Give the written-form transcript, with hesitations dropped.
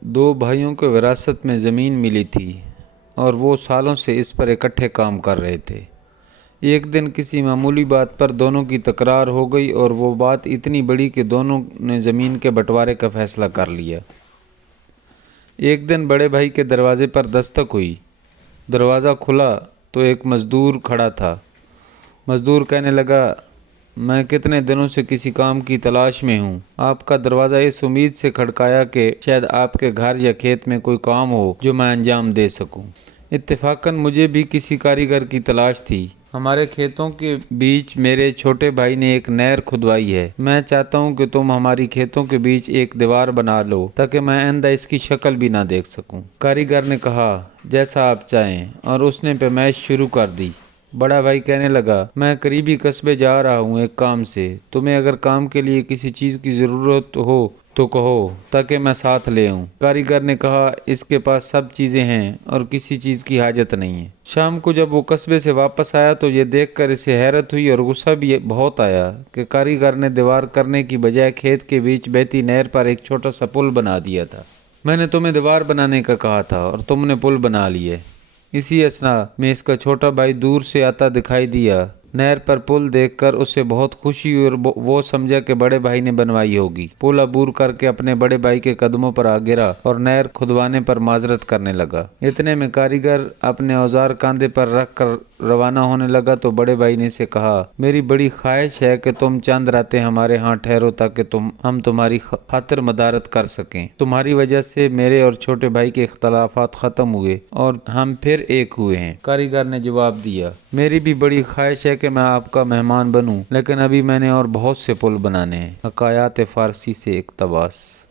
دو بھائیوں کو وراثت میں زمین ملی تھی اور وہ سالوں سے اس پر اکٹھے کام کر رہے تھے۔ ایک دن کسی معمولی بات پر دونوں کی تکرار ہو گئی اور وہ بات اتنی بڑی کہ دونوں نے زمین کے بٹوارے کا فیصلہ کر لیا۔ ایک دن بڑے بھائی کے دروازے پر دستک ہوئی۔ دروازہ کھلا تو ایک مزدور کھڑا تھا۔ مزدور کہنے لگا، میں کتنے دنوں سے کسی کام کی تلاش میں ہوں۔ آپ کا دروازہ اس امید سے کھڑکایا کہ شاید آپ کے گھر یا کھیت میں کوئی کام ہو جو میں انجام دے سکوں۔ اتفاقاً مجھے بھی کسی کاریگر کی تلاش تھی۔ ہمارے کھیتوں کے بیچ میرے چھوٹے بھائی نے ایک نہر کھدوائی ہے۔ میں چاہتا ہوں کہ تم ہماری کھیتوں کے بیچ ایک دیوار بنا لو تاکہ میں آئندہ اس کی شکل بھی نہ دیکھ سکوں۔ کاریگر نے کہا، جیسا آپ چاہیں، اور اس نے پیمائش شروع کر دی۔ بڑا بھائی کہنے لگا، میں قریبی قصبے جا رہا ہوں ایک کام سے۔ تمہیں اگر کام کے لیے کسی چیز کی ضرورت ہو تو کہو تاکہ میں ساتھ لے آؤں۔ کاریگر نے کہا، اس کے پاس سب چیزیں ہیں اور کسی چیز کی حاجت نہیں ہے۔ شام کو جب وہ قصبے سے واپس آیا تو یہ دیکھ کر اسے حیرت ہوئی اور غصہ بھی بہت آیا کہ کاریگر نے دیوار کرنے کی بجائے کھیت کے بیچ بہتی نہر پر ایک چھوٹا سا پل بنا دیا تھا۔ میں نے تمہیں دیوار بنانے کا کہا تھا اور تم نے پل بنا لیے۔ اسی اثنا میں اس کا چھوٹا بھائی دور سے آتا دکھائی دیا۔ نہر پر پل دیکھ کر اسے بہت خوشی ہوئی اور وہ سمجھا کہ بڑے بھائی نے بنوائی ہوگی۔ پل عبور کر کے اپنے بڑے بھائی کے قدموں پر آ گرا اور نہر کھدوانے پر معذرت کرنے لگا۔ اتنے میں کاریگر اپنے اوزار کاندھے پر رکھ کر روانہ ہونے لگا تو بڑے بھائی نے اسے کہا، میری بڑی خواہش ہے کہ تم چند راتیں ہمارے ہاں ٹھہرو تاکہ ہم تمہاری خاطر مدارت کر سکیں۔ تمہاری وجہ سے میرے اور چھوٹے بھائی کے اختلافات ختم ہوئے اور ہم پھر ایک ہوئے ہیں۔ کاریگر نے جواب دیا، میری بھی بڑی خواہش ہے کہ میں آپ کا مہمان بنوں، لیکن ابھی میں نے اور بہت سے پل بنانے ہیں۔ حکایات فارسی سے اقتباس۔